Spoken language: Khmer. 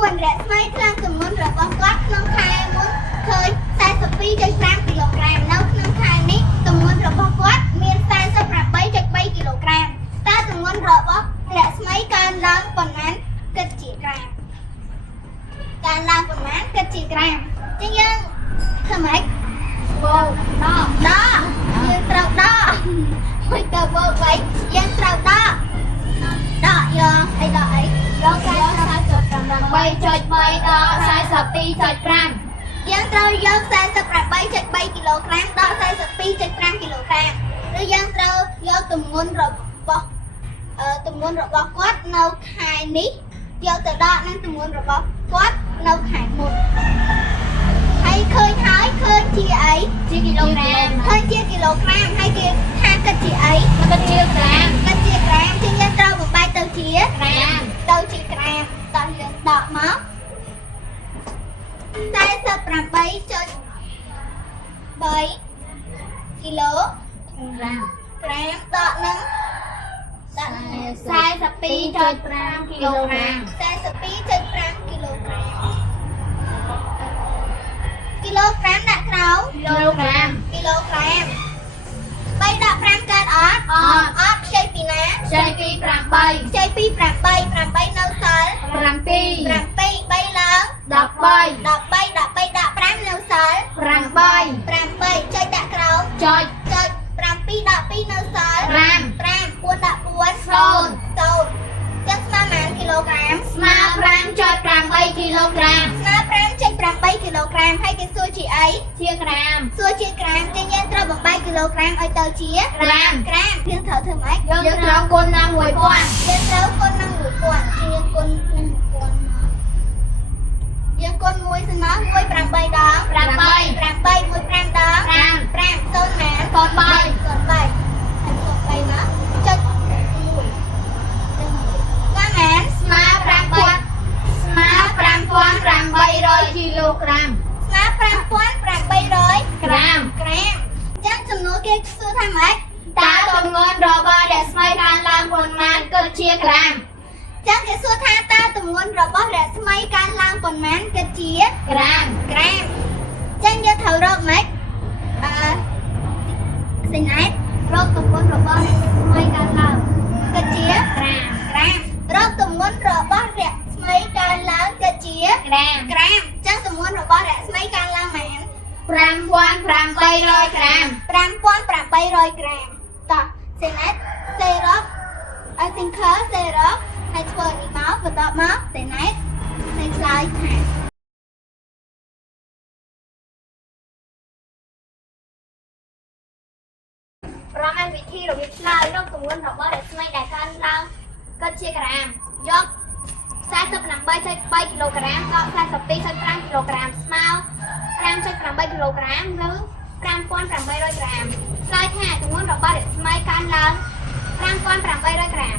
4រស្មីខ្លាំងទម្ងន់របស់គាត់ក្នុងខែមុនឃើញ 42.5 គីឡូក្រាមនៅក្នុងខែនេះទម្ងន់របស់គាត់មាន 48.3 គីឡូក្រាមតើទម្ងន់របស់រស្មីកើនឡើងប៉ុន្មានគិតជាក្រាមកើនឡើងប៉ុន្មានគិតជាក្រាមចឹងយើងធ្វើម៉េចបូកដកយើងត្រូវដកមិនទៅបូកវិញយើងត្រូវដកយកអីដកអីយក48.3 ដល់42.5យើងត្រូវយក48.3 គីឡូក្រាមដល់42.5 គីឡូក្រាមឬយើងត្រូវយកទម្ងន់របស់គាត់នៅខែនេះយកទៅដកនឹងទម្ងន់របស់គាត់នៅខែមុនហើយឃើញជាអីជាគីឡូក្រាមឃើញជាគីឡូក្រាមហើយគេថាគិតជាអីគិតជាក្រាមជាងយើងត្រូវបំបែកទៅជាក្រាមតោះយើងដកមក48.3 គីឡូក្រាមដកនឹង42.5 គីឡូក្រាម42.5 គីឡូក្រាមដាក់ក្រោមគីឡូក្រាម3ដាក់5កើតអត់ខ្ចីពីណាខ្ចីពី8នៅសល់7 3ឡើង13ដាក់5នៅសល់8ចុចដាក់ក្រោមចុច7ដាក់2នៅសល់5 4ដាក់4 0ចឹងស្មើប៉ុន្មានគីឡូក្រាមស្មើ 5.8 គីឡូក្រាមហើយគេសួរជាអីជាក្រាមចឹងយើងត្រូវបំបែកគីឡូក្រាមឲ្យទៅជាក្រាមយើងត្រូវធ្វើម៉េចយើងត្រូវគុណនឹង 1000 យើងគុណនឹង 1000យើងគុណនឹង 1000យើងគុណ1ស្មើ1 8ដង8 1 5ដង5 0ណា0 3ហើយ0 3ណាចុច1ស្មើ5800 គីឡូក្រាមស្មើ5800 ក្រាមចឹងចំនួនគេសួរថាម៉េចតើទម្ងន់របស់រស្មីកើនឡើងប៉ុន្មានគិតជាក្រាមចឹងគេសួរថាតើទម្ងន់របស់រស្មីកើនឡើងប៉ុន្មានគិតជាក្រាមចឹងយើងត្រូវរកម៉េចសេណែតរកទម្ងន់របស់រស្មីកើនឡើងគិតជាក្រាមរកទម្ងន់របស់រស្មីកើនឡើងគិតជាក្រាមចឹងទម្ងន់របស់រស្មីកើនឡើងមែន5800 ក្រាមតោះសេណែតសេរ៉ុបThinker សេរ៉ុបហើយធ្វើនេះមកបន្ទាប់មកសេណែតសេឆ្លើយថាប្រមាណវិធីរបៀបឆ្លើយរកទម្ងន់របស់រស្មីដែលកើនឡើងគិតជាក្រាមយក48.3 គីឡូក្រាមដល់42.5 គីឡូក្រាមស្មើ 5.8 គីឡូក្រាមឬ 5800 ក្រាមឆ្លើយថាទម្ងន់របស់រស្មីកើនឡើង 5800 ក្រាម